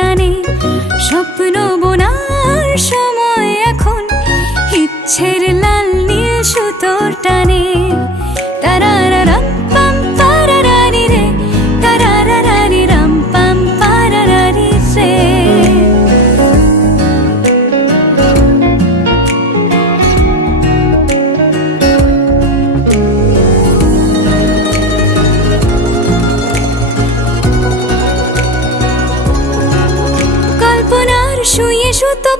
টানে, স্বপ্ন বোনার সময় এখন, ইচ্ছের লাল নীল সুতোর টানে। তারারারাম পাম পারারারি রে, তারারারারি রাম পাম পারারারি রে। কল্পনার শুয়ে সুতো